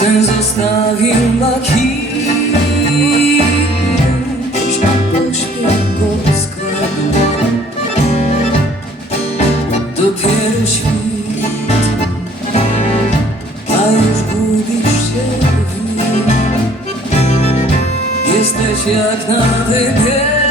Sen zostawił makijaż Pośpiech go skradł Dopiero świt A już gubisz się w Jesteś jak na wybiegu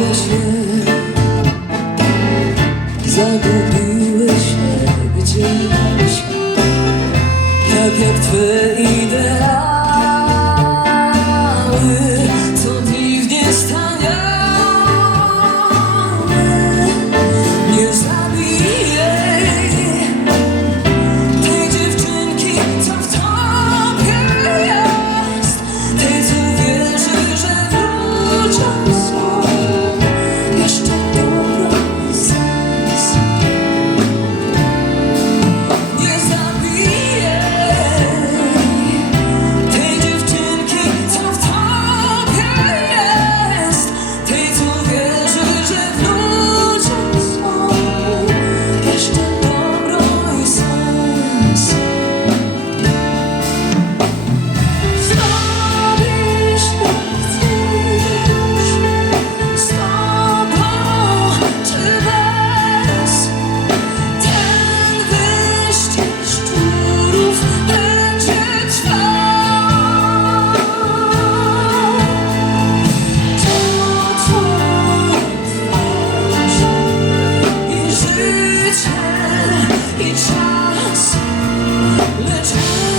Obcięła się Zagubiły się gdzieś. Tak jak twe idee i czas, lecz